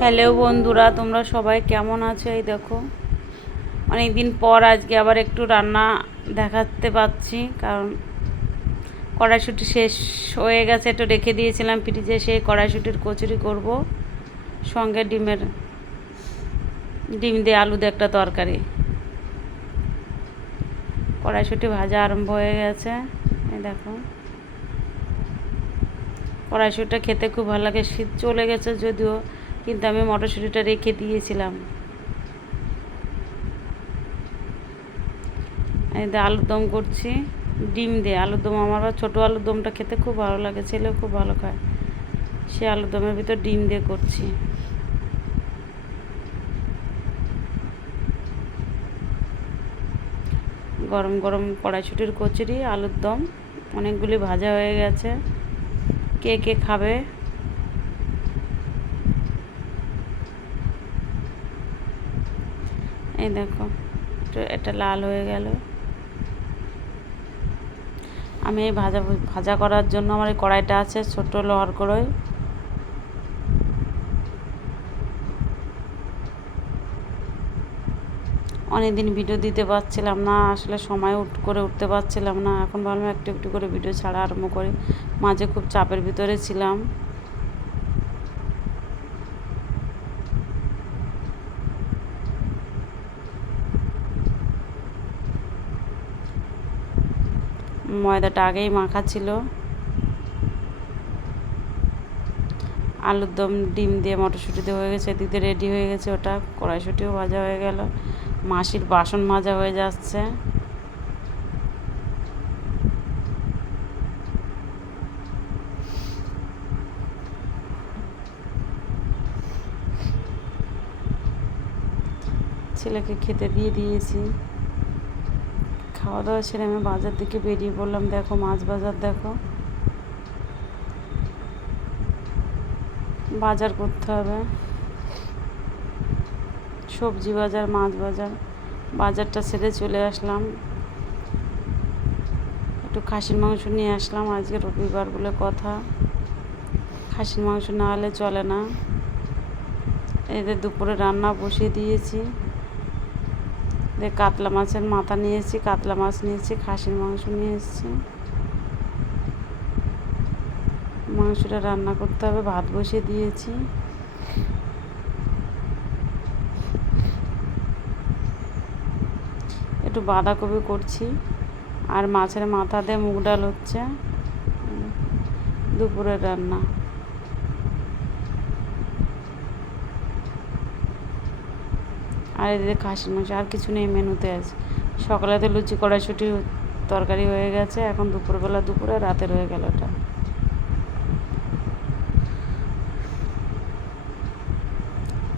Hello বন্ধুরা, তোমরা সবাই কেমন আছো? এই দেখো, অনেক দিন পর আজকে আবার একটু রান্না দেখাতে পাচ্ছি, কারণ কড়াইশুঁটি শেষ হয়ে গেছে, একটু রেখে দিয়েছিলাম ফ্রিজে। সেই কড়াইশুঁটির কচুরি করব, সঙ্গে ডিম দিয়ে আলু দিয়ে একটা তরকারি। কড়াইশুঁটি ভাজা আরম্ভ হয়ে গেছে। এই দেখো, কড়াইশুঁটিটা খেতে খুব ভালো লাগে। শীত চলে গেছে যদিও, কিন্তু আমি মটরশুঁটিটা রেখে দিয়েছিলাম। এই দিয়ে আলুর দম করছি, ডিম দিয়ে আলুর দম। আমার ছোটো আলুর দমটা খেতে খুব ভালো লাগে, ছেলেও খুব ভালো খায়। সে আলুর দমের ভিতর ডিম দিয়ে করছি। গরম গরম কড়াইশুঁটির কচুরি, আলুর দম অনেকগুলি ভাজা হয়ে গেছে। কে কে খাবে? এই দেখো, এটা লাল হয়ে গেল। আমি এই ভাজা করার জন্য আমার এই কড়াইটা আছে, ছোট লোহার কড়াই। অনেকদিন ভিডিও দিতে পারছিলাম না, আসলে সময় উঠতে পারছিলাম না। এখন ভাবলাম একটু একটু করে ভিডিও ছাড়া আরম্ভ করি। মাঝে খুব চাপের ভিতরে ছিলাম। ময়দাটা আগেই মাখা ছিল। আলুর দম ডিম দিয়ে মটরশুঁটি দিয়ে হয়ে গেছে, এদিকে রেডি হয়ে গেছে। ওটা কড়াইশুঁটিও ভাজা হয়ে গেল। মাসির বাসন মাজা হয়ে যাচ্ছে। ছেলেকে খেতে দিয়ে দিয়েছি। খাওয়া দাওয়া সেরে আমি বাজার দিকে বেরিয়ে পড়লাম। দেখো, মাছ বাজার দেখো, বাজার করতে হবে। সবজি বাজার, মাছ বাজার। বাজারটা সেরে চলে আসলাম। একটু খাসির মাংস নিয়ে আসলাম, আজকে রবিবার বলে কথা। খাসির মাংস না হলে চলে না। এদের দুপুরে রান্না বসিয়ে দিয়েছি। কাতলা মাছের মাথা নিয়েছি, কাতলা মাছ নিয়েছি, খাসির মাংস নিয়ে এসেছি। মাংসটা রান্না করতে হবে, ভাত বসিয়ে দিয়েছি। একটু বাঁধাকপি করছি, আর মাছের মাথা দিয়ে মুগ ডাল হচ্ছে। দুপুরের রান্না। আর এদিকে খাসির মাংস, আর কিছু নেই মেনুতে। আছে সকালে তো লুচি কড়াইশুঁটি তরকারি হয়ে গেছে, এখন দুপুরে রাতের হয়ে গেল ওটা।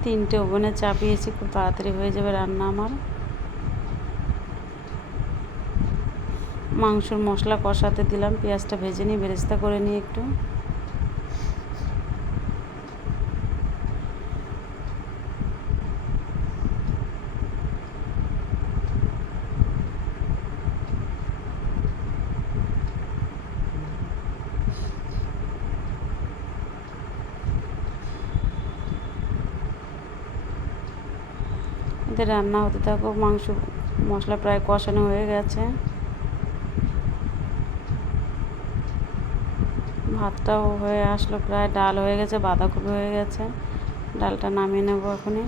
তিনটে ওভেনে চাপিয়েছি, খুব তাড়াতাড়ি হয়ে যাবে রান্না আমার। মাংসর মশলা কষাতে দিলাম, পেঁয়াজটা ভেজে নিয়ে বেরেস্তা করে নিই একটু। এতে রান্না হতে থাকুক। মাংস মশলা প্রায় কষানো হয়ে গেছে। ভাতটাও হয়ে আসলো প্রায়, ডাল হয়ে গেছে, বাঁধাকপি হয়ে গেছে। ডালটা নামিয়ে নেব এখনই।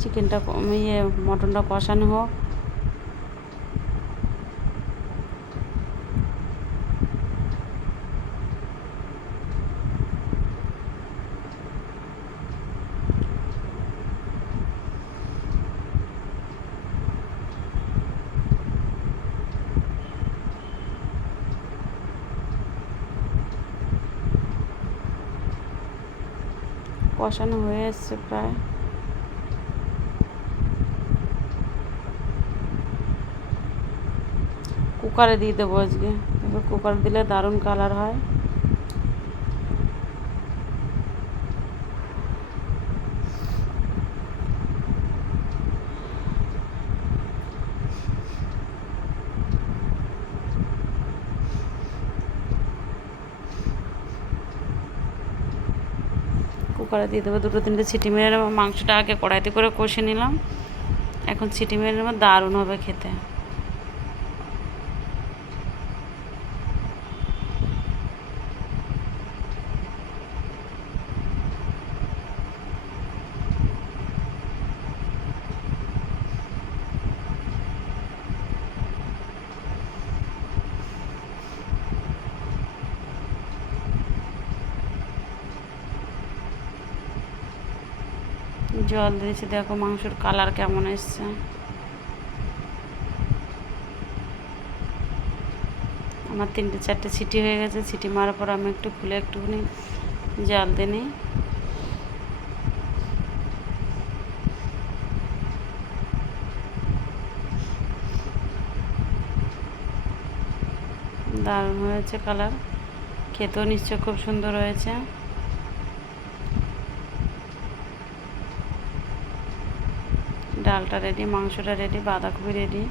চিকেনটা মটনটা কষানো হোক। কষানো হয়ে এসছে প্রায়। কুকারে দিয়ে দেবো আজকে। কুকারে দিলে দারুণ কালার হয়। কড়াই দিয়ে দেবো, 2-3টে সিটি মেরে নেবো। মাংসটা আগে কড়াইতে করে কষে নিলাম, এখন সিটি মেরে নেবো, দারুণ হবে খেতে। জল দিয়েছি, দেখো মাংসর কালার কেমন এসছে। আমার 3-4টে সিটি হয়ে গেছে। সিটি মারার পর আমি একটু খুলে একটুখানি জাল দিয়ে নিই। দারুণ হয়েছে কালার, খেতেও নিশ্চয় খুব সুন্দর হয়েছে। ডালটা রেডি, মাংসটা রেডি, বাঁধাকপি রেডি।